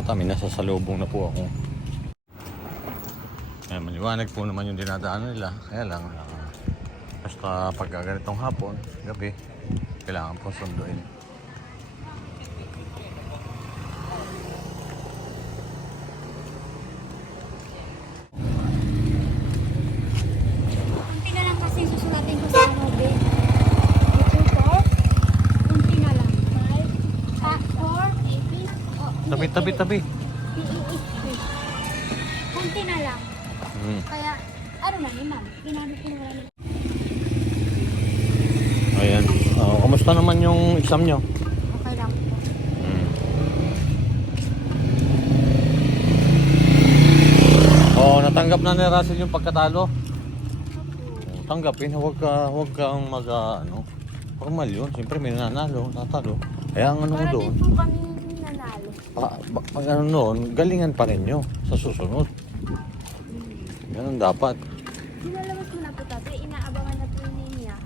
ata, may nasasalubong na po ako. Ayan, maliwanag po naman yung dinadaanan nila. Kaya lang, ah, basta pag ganitong hapon, gabi, kailangan po sunduin. Kunti na lang kasi susulatin ko sa ano, babe. Kunti na lang. Five, ah, four, eight, oh, Tabi, hindi, tabi, eight. tabi. Eight, eight. Kunti na lang. Hmm. Kaya, ano na ni ma'am? Ginamit ko na nila. Ayan. Ah, kamusta naman yung exam nyo? Okay lang po. Hmm. Oo, natanggap na ni Russell yung pagkatalo. Oo, Tanggapin, huwag ka, huwag kang mag, ah, ano, formal yun. Siyempre may nanalo, tatalo. Kaya ang ano Para doon, din po kami nanalo. pa, ba, pag ano noon, galingan pa rin nyo sa susunod. Ganun dapat. Nilalabas mo na po tatay, inaabangan na po niya.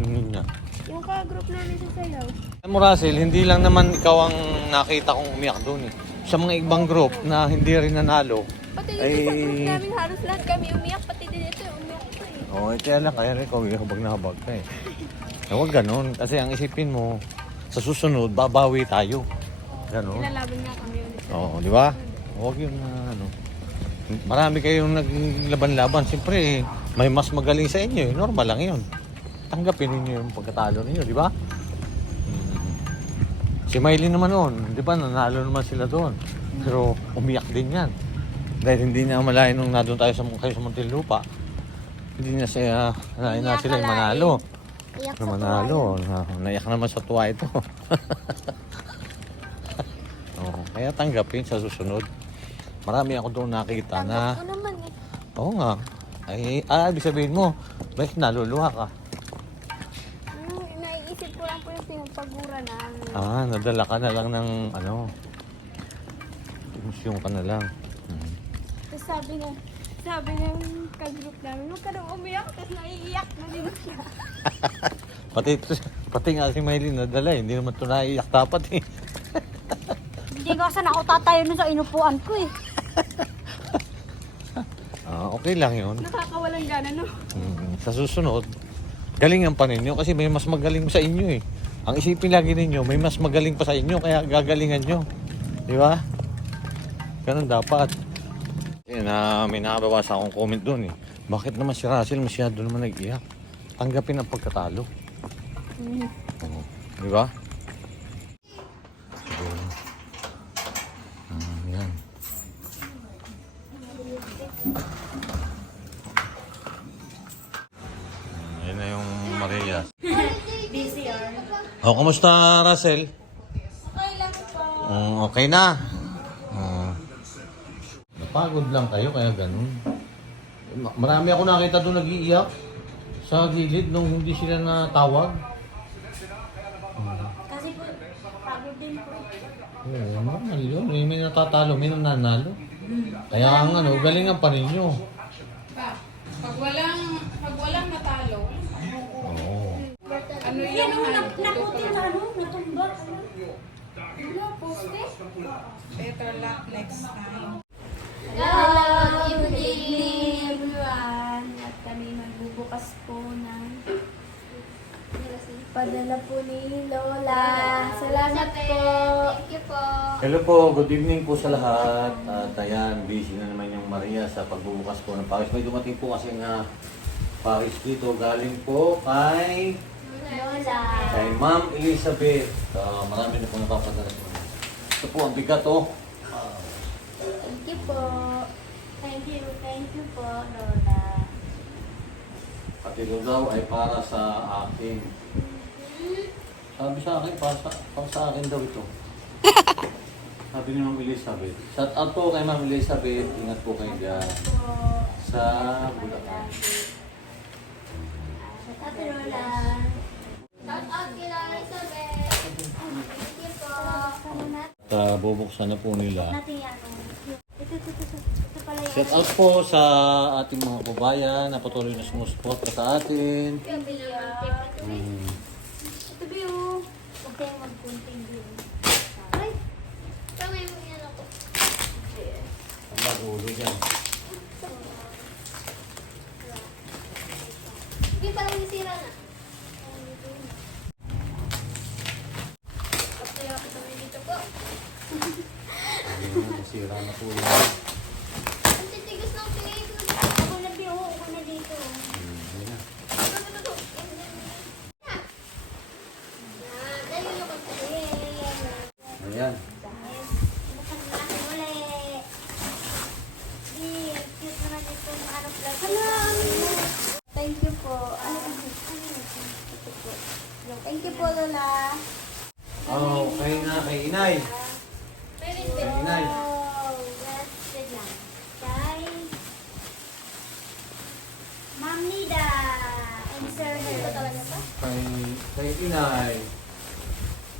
Nga. Yung ka-group namin sa sayaw. Alam mo Russell, hindi lang naman ikaw ang nakita kong umiyak doon eh. Sa mga ibang group na hindi rin nanalo, Pati dito Ay. sa group namin halos lahat kami umiyak. Pati din ito umiyak ko eh. Oo, oh, kaya lang, kaya rin ikaw, habag na habag ka eh. Eh, huwag ganun. Kasi ang isipin mo, sa susunod, babawi tayo. Ganun. Ilalaban nga kami ulit. Oo, di ba? Huwag yung ah, ano. Marami kayong naglaban-laban. Siyempre, eh, may mas magaling sa inyo. eh. Normal lang yun. Tanggapin ninyo yung pagkatalo ninyo, di ba? Hmm. Si Miley naman noon, di ba, nanalo naman sila doon. Pero umiyak din yan. Dahil hindi niya malayan nung nandun tayo sa, kayo sa Muntinlupa. Hindi niya siya, na, na sila yung akalain. manalo. Iyak Na manalo. Na, naiyak naman sa tuwa ito. Kaya tanggapin sa susunod. Marami ako doon nakita na, ko naman eh. oo nga, ay, ah, ibig sabihin mo, bakit naluluha ka? Ano, naiisip ko lang po yung pinagpagura namin. Ah, nadala ka na lang ng, ano, emosyon ka na lang. Hmm. Tapos sabi na, sabi ng ka-group namin, huwag ka nang umiyak, tapos naiiyak na din siya. Pati, pati nga si Maylin nadala, eh. hindi naman ito naiiyak dapat eh. Saan ako tatayo nun sa inupuan ko eh. Ah, okay lang yun. Nakakawalang gana no? Mm, sa susunod, galingan pa ninyo kasi may mas magaling sa inyo eh. Ang isipin lagi ninyo, may mas magaling pa sa inyo kaya gagalingan nyo. Di ba? Ganun dapat. Eh, na, may nakababasa akong comment doon eh. Bakit naman si Russell masyado naman nag-iyak? Tanggapin ang pagkatalo. Oo. Di ba? Oh, kumusta Russell? Okay lang po. Mm, okay na. Ah. napagod lang kayo kaya ganun. Ma- Marami ako nakita doon nag-iiyak sa gilid nung hindi sila natawag. Kasi po, pagod din po. Oo, normal yun. May, may natatalo, may nananalo. Kaya ang ano, galingan pa ninyo. Pa, pag walang ano Yan yung naputi na ano, natumba. Ano, poste? better luck next time. Hello, good evening everyone. At kami magbubukas po ng padala po ni Lola. Salamat po. Thank you po. Hello po, good evening po sa lahat. At ayan, busy na naman yung Maria sa pagbubukas po ng Paris. May dumating po kasi nga Paris dito. Galing po kay, Lola. kay Ma'am Elizabeth. Ah, marami na po napapadala po. Ito po, ang bigat oh. Ah, Thank you po. Thank you, thank you po, Lola. pati ito daw ay para sa akin. Sabi sa akin, para sa, para sa akin daw ito. Sabi ni Ma'am Elizabeth. Shout out po kay Ma'am Elizabeth. Ingat po kayo dyan. Sa Bulacan. Ate Lola. Shout out kila Elizabeth. Thank you po. At ah, bubuksan na po nila. Natin yan. Ito, ito, ito, ito. Pala yung... Shout out po sa ating mga kababayan na patuloy na sumusuporta sa atin. Ito, Mm, Ito, Biyo. Huwag kayong mag-continue. Ay! Ito, may Magulo dyan. Hindi pa lang sira na. Kaya ako kami dito po. Hindi na nasira na po yun. Ang titigas ng pig. Ako na biyo, ako na dito. Hmm, yun na. Ah, dali na ko Ayan. Thank you po. Ano Ito po. Thank you po, Lola. Oh, kay na, kay inay. Kay inay. Wow. Kay Ma'am Nida and Sir Her. Kay, kay inay.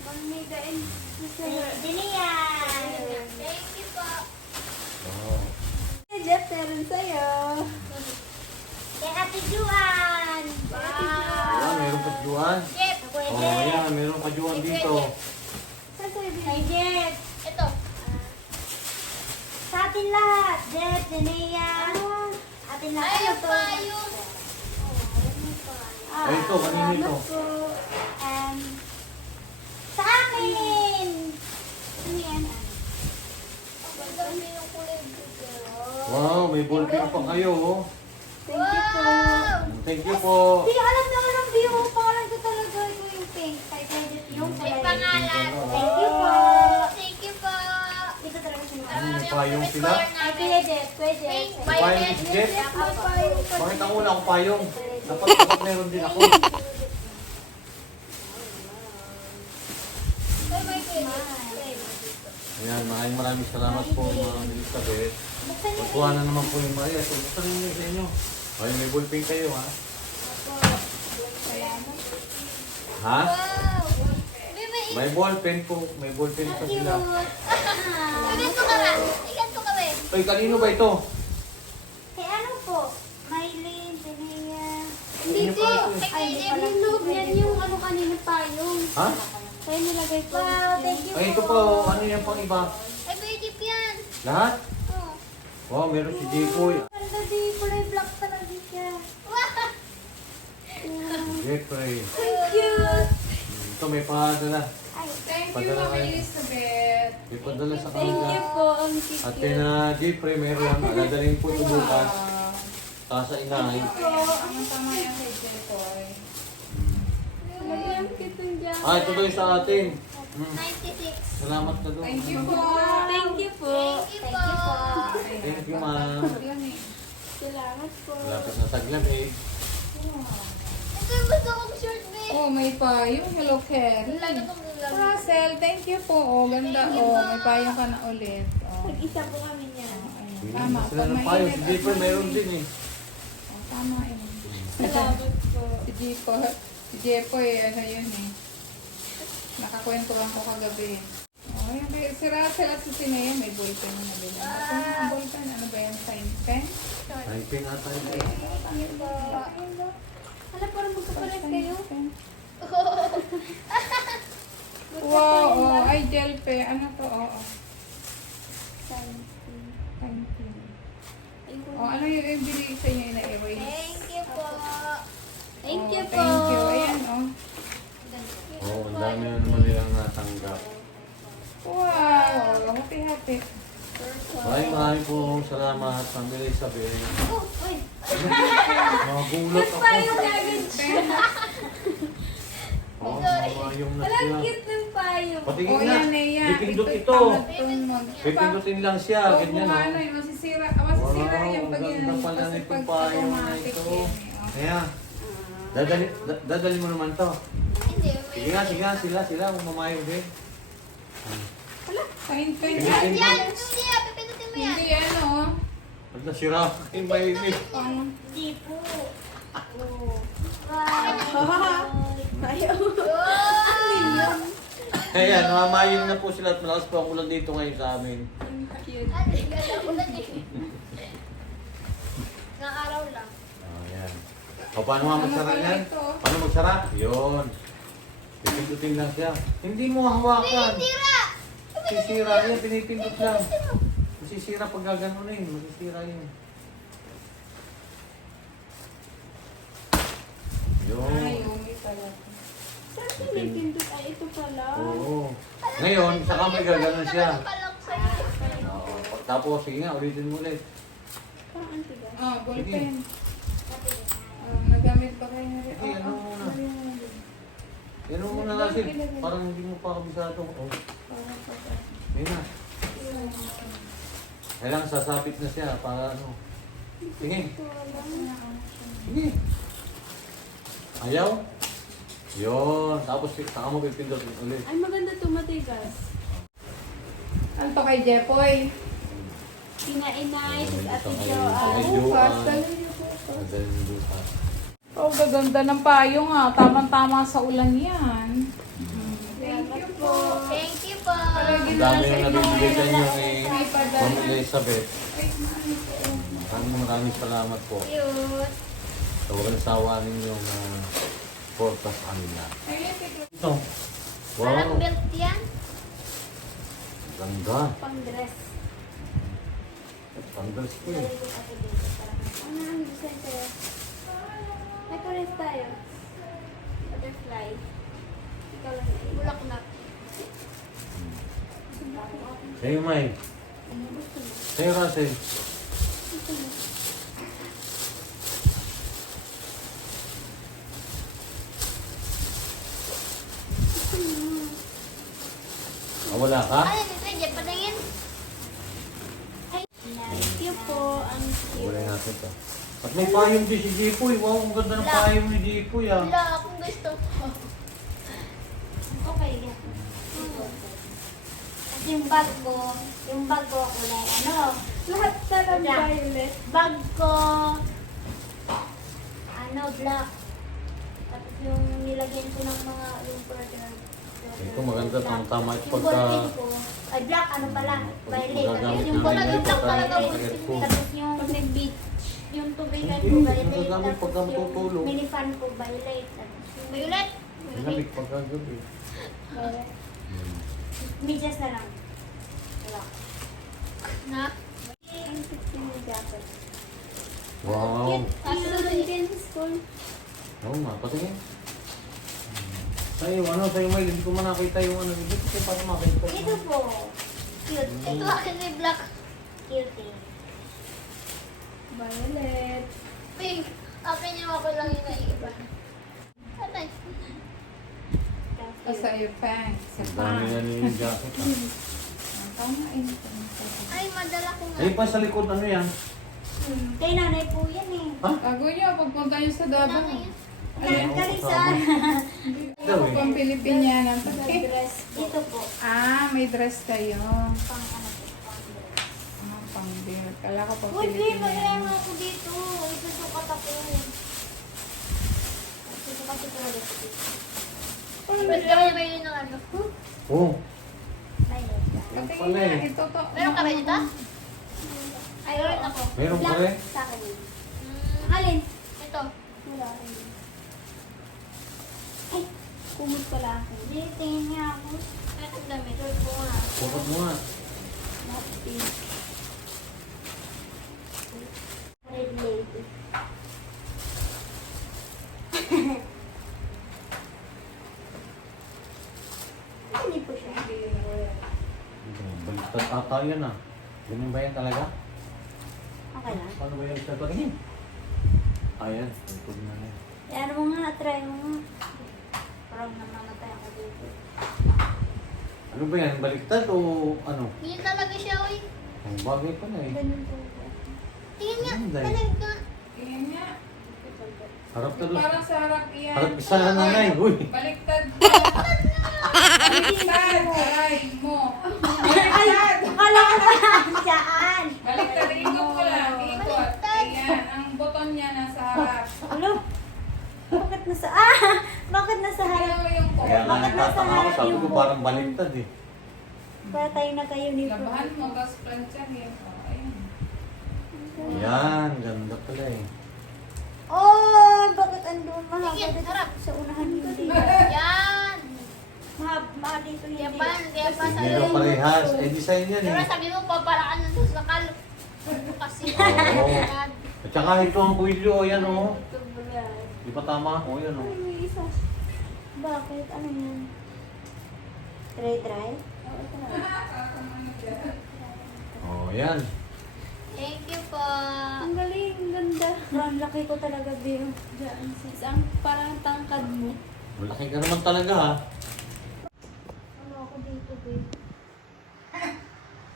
Ma'am Nida and Sir. Dinian. Thank you po. Oh. Jeff, meron sa'yo. Kay Ate Juan. Ayan, meron pa juan. Jeff. Oh, ayan, meron pa juan dito. Kay Jeff. Ito. Sa atin lahat. Jeff, Denea. Atin lahat. Ayaw pa yung... Ay, ito, kanino ito? Um, sa akin! Ano yan? Wow, may ballpen pa kayo. oh. Thank you po. Thank you po. Hindi, alam na alam, Bio. Pangalan ko talaga ito yung pink. Kay Credit yung May pangalan. Thank you po. Thank you po. Dito talaga siya. Ano, may payong sila? Ay, Jeff. May payong pa. Bakit ako wala akong payong? Dapat, dapat meron din ako. Ayan, maraming maraming salamat po mga Elizabeth. Pagkuha na naman po yung Maria. So, buksan niyo sa inyo. Ay, may ballpen kayo, ha? Ha? May ballpen po. May ballpen pa sila. Ganito ka nga. Ganito ka ba? Ay, kanino ba ito? Kay ano po? Mylene, Benea. Hindi po. Ay, hindi pala. Yan yung ano kanina tayong. Ha? Kaya nilagay po. Wow, thank you Ay, ito po. Ano yan pang iba? Ay, dip yan. Lahat? Oh. Wow, meron si Jikoy. Ganda di, kulay black talaga siya. Wow! Jeffrey. Thank you! Ito may Thank you, Padala kayo. Elizabeth. May padala sa thank you po, ang cute. At na Jeffrey, meron. Dadalhin po ito bukas. Wow. Saka sa inay. Ang tama yan kay Jepoy. Lagi ang cute ng dyan. Ah, ito daw yung sa atin. Hmm. 96. Salamat na doon. Thank you po. Thank you po. Thank you po. Thank you, ma'am. Eh. Salamat po. Malapit na taglam eh. Ito gusto kong short, babe. Oh, may payong. Hello, Kelly. Lalo kong. Russell, thank you po. Oh, ganda. Oh, may payong ka na ulit. Oh. Mag-isa po kami niya. Ayun. Tama. Sila Pag ng payo. Si mainit, Jeffrey, ano, meron din eh. Oh, tama yun. Salamat po. Si Jepo, si Jepo eh, ano yun eh. Nakakwentuhan ko kagabi. Oh, yun kay si Russell at si Sinea may ballpen na nabili. Ang ballpen, ano ba yan? Sign pen? Typing ata yun eh. Thank you po. Hala, parang magkapares kayo. Wow, oh, ay gel pe. Ano to? Oo. Oh, Thank you. Oh, ano yung ibili sa inyo na erase? Thank you po. Thank you Oh, po. Thank you. Ayan, oh. Oo, ang dami na naman nilang natanggap. Wow, happy-happy. Maraming maraming po salamat, Ma'am Elizabeth. Oh, uy. Magulat ako. Payong agad siya. Oo, mamayong na Walang siya. cute ng payong. Patingin Oh, na. yan eh, yan. Dipindot Ito'y ito. Pipindutin lang siya, ganyan kung oh. ano, yung masisira, ah, masisira Wow, yung pag ang yan. ganda pala Kasi nitong pag payong na automatic ito. yan eh, oh. Kaya, dadali, da- dadali mo naman to. Hindi, Sige nga, sige nga, sila, sila, mamayong din. Fine, Hindi, Ah, hindi. Yan, hindi yan. Pipindutin mo yan. Hindi ano, oh. Pag nasira, eh, mainit. Pang, Hindi po. Oh. Ayaw. Kaya, namamayong na po sila at malakas po ang ulan dito ngayon sa amin. Ulan eh. Araw lang. Oh, yan. O, paano nga Ano magsara yan? Paano magsara? Yun. Pipindutin lang siya. Hindi mo hawakan. Tira! Sisira yan, pinipindot lang. Masisira pag gagano na yun. Masisira yun. Ay, umi pala. Saan ko may pindot? Ay, ito pala. Oo. Ngayon, saka may gagano siya. Sa'yo. Oo. Pagtapos, sige nga, ulitin mo ulit. Parang ang tigas. Ah, ballpen. Ah, nagamit ba kayo na rin? Sige, ano Ah, muna? ah. Yan mo muna kasi. Parang hindi mo pa kabisado. Oh, yun na. Kailangan sasabit na siya para ano. Sige. Sige. Ayaw? Yun. Tapos saka mo pipindot ulit. Ay, maganda ito matigas. Ano to kay Jepoy? Pinainay, Ay, sa ate ay. Bukas, dali niyo bukas. Madali bukas. Oh, gaganda ng payong ah. Tamang-tama sa ulan yan. Thank you po. Thank you po. Ang dami yung nabibigay sa inyo ni Elizabeth. Mami po. Maraming maraming salamat po. Sa walang sawa ninyong uh, porta sa. Ay, yes, ito. Ito. Parang Wow. belt yan. Ganda. Pang dress. Ko eh. Dali ko. Parang, ano ang gusto sa'yo? May pares tayo. Butterfly. Ikaw lang. Bulak na. Sa'yo, May. Sa'yo, Russell. Ah, wala ka? Ay, Jeff, patingin. Ay, thank you po. Ang Wala cute. natin to. At may payong din si Jipoy. Wow, ang ganda ng payong ni Jipoy ah. Wala akong gusto ko. Okay, yan. Yung bag ko, yung bag ko kulay ano? Lahat ka ng violet. Bag ko, ano, black. Tapos yung nilagyan ko ng mga, yung burger. Ito maganda, Black. tama-tama ito Yung pagka- ballpen ko, ay black, ano pala, violet. Magagamit Yung yung black pagka talaga. ko. Tapos yung nag-beach, yung tubigan ko violet. Tapos pagka yung matutulog. mini fan ko violet. Tapos yung violet. Malamig pagkagabi. Violet. Medyas na lang. Wala. Na? Ang sexy mo jacket. Wow. Kasunod din sa school. Oo nga, patingin. Sa'yo, ano, sa'yo may, hindi ko man nakita yung ano, hindi ko paano makita. Ito po. Cute. Ito akin may black. Cute eh. Violet. Pink. Akin yung ako lang yung naiiba. Ah, nice. O sa iyo, pants. Sa Ang dami na pants. niyo yung jacket ah. Ang tama eh. Ay, madala ko nga. Ay, pa sa likod, ano yan? Kay nanay po yan eh. Ha? Tago niyo, pagpunta niyo sa Davao. Nanay yan. Ay, Galing ako galing kasama. saan? Daw Ako eh. pang Pilipiniana. Dress. Ito po. Ah, may dress kayo. Pang ano po. Pang dress. Ah, pang beer. Kala ko pang Uy, babe, magaling Pilipiniana. ako dito. Isusukat ako. Isusukat ko ulit. Pwede ka ba yun ng ano? Oo. Yan pala eh. ito to. Meron ka ba dito? Ay, meron ako. Meron Black rin? Sa akin. Mm, alin? Ito. Wala rin. Ay, kumot pala ako. Hindi, tingin niya ako. Ay, ang damit. Ito ko nga. Pupat mo nga. Not pink. Red lady. Hindi po siya. Ata yan ah. Ganun ba yan talaga? Okay lang. Paano ba yung sa patingin? Ayan, likod na yan. Eh, ano mo nga, try mo nga. Parang namamatay ako dito. Ano ba yan? Baliktad o ano? Yun talaga siya, uy. Ang bagay pa na eh. Ganun po. Tingin nga, talaga. Tingnan niya. Harap ka doon. Parang sa harap yan. Harap isa na nanay. Uy! Baliktad mo. Baliktad. Aray mo. Baliktad. Akala ko pa saan. Baliktad. Ikot ko lang. Ikot. Ayan. Ang buton niya nasa harap. Ano? Bakit nasa, ah! Bakit nasa harap? Mo yung ko. Kaya nga Bakit nasa nagtataka ako, harap sabi ko parang ko? baliktad eh. Para tayo na kayo ni Labahan mo. Tapos planchahin. Oh, ayan. Yan, ganda pala eh. Oh, bakit andun mahaba Sige, harap. sa unahan hindi? Yan! Ma, ma dito hindi. Kaya pa, kaya pa Hindi parehas. Eh, design yan Pero eh. sabi mo pa, para ano sa sakal. Kasi, Oo. At saka ito ang kuilyo, o yan o. Ba? Di ba tama? O yan o. Ay, may isa. Bakit? Ano yan? Try, try? Oo, try. O yan. thank you po. Ang galing, ang ganda. Ang laki ko talaga, Bill. Diyan, sis. Ang parang tangkad mo. Malaki ka naman talaga ha.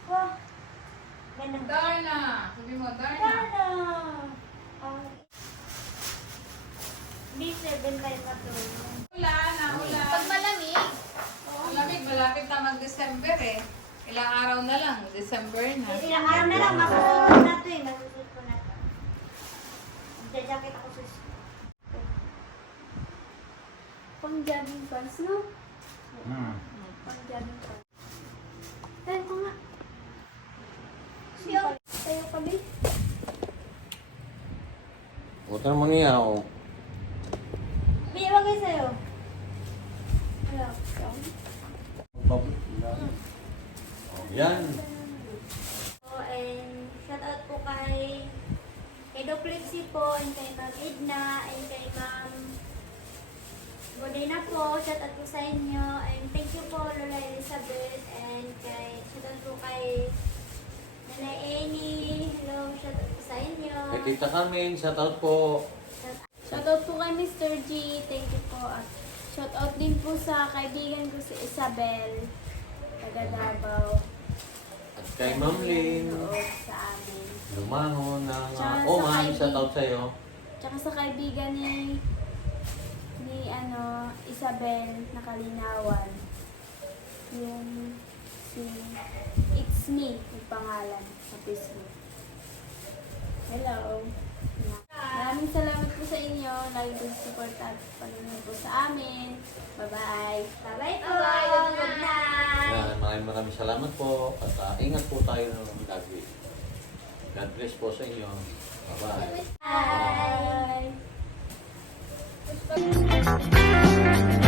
Wah! Ganda. Darna! Sabi mo, Darna. Tara! Ah. B7 tayo matulog. Hula na, hula. Pag malamig, Malamig, malapit na mag-December eh. Ilang araw na lang, December na. Ilang araw na lang, masusunod ko na to eh. Masusunod ko na to. Magja-jacket ako sa Pang jogging pants, no? Hmm. Pang jogging pants. Tayo ko nga. Siyo. Tayo ka, Bi. Butan mo niya o. Bi, bagay sa'yo. Hello. O, yan. So, and shout out po kay kay Doc Lipsy po, and kay Ma'am Edna, and kay Ma'am Bodena po. Shout out po sa inyo. And thank you po, Lola Elizabeth. And kay, shout out po kay Nanay Annie. Hello, shout out po sa inyo. Kay Tita Carmen, shout out po. Shoutout po kay Mr. G. Thank you po. At shoutout din po sa kaibigan ko si Isabel. Taga Davao. At kay Ma'am Lynn. Sa amin. Lumangon ng Tsaka sa Oman, kaibigan. shout out sa'yo. Tsaka sa kaibigan ni Isabel na kalinawan. Yung si It's Me yung pangalan sa Facebook. Hello. Maraming salamat po sa inyo. Lagi po support at panonood po sa amin. Bye-bye. Bye-bye po. Bye-bye. Good night. Yan, maraming maraming salamat po. At uh, ingat po tayo ng lagi. God bless po sa inyo. Bye-bye. Bye. Thank you.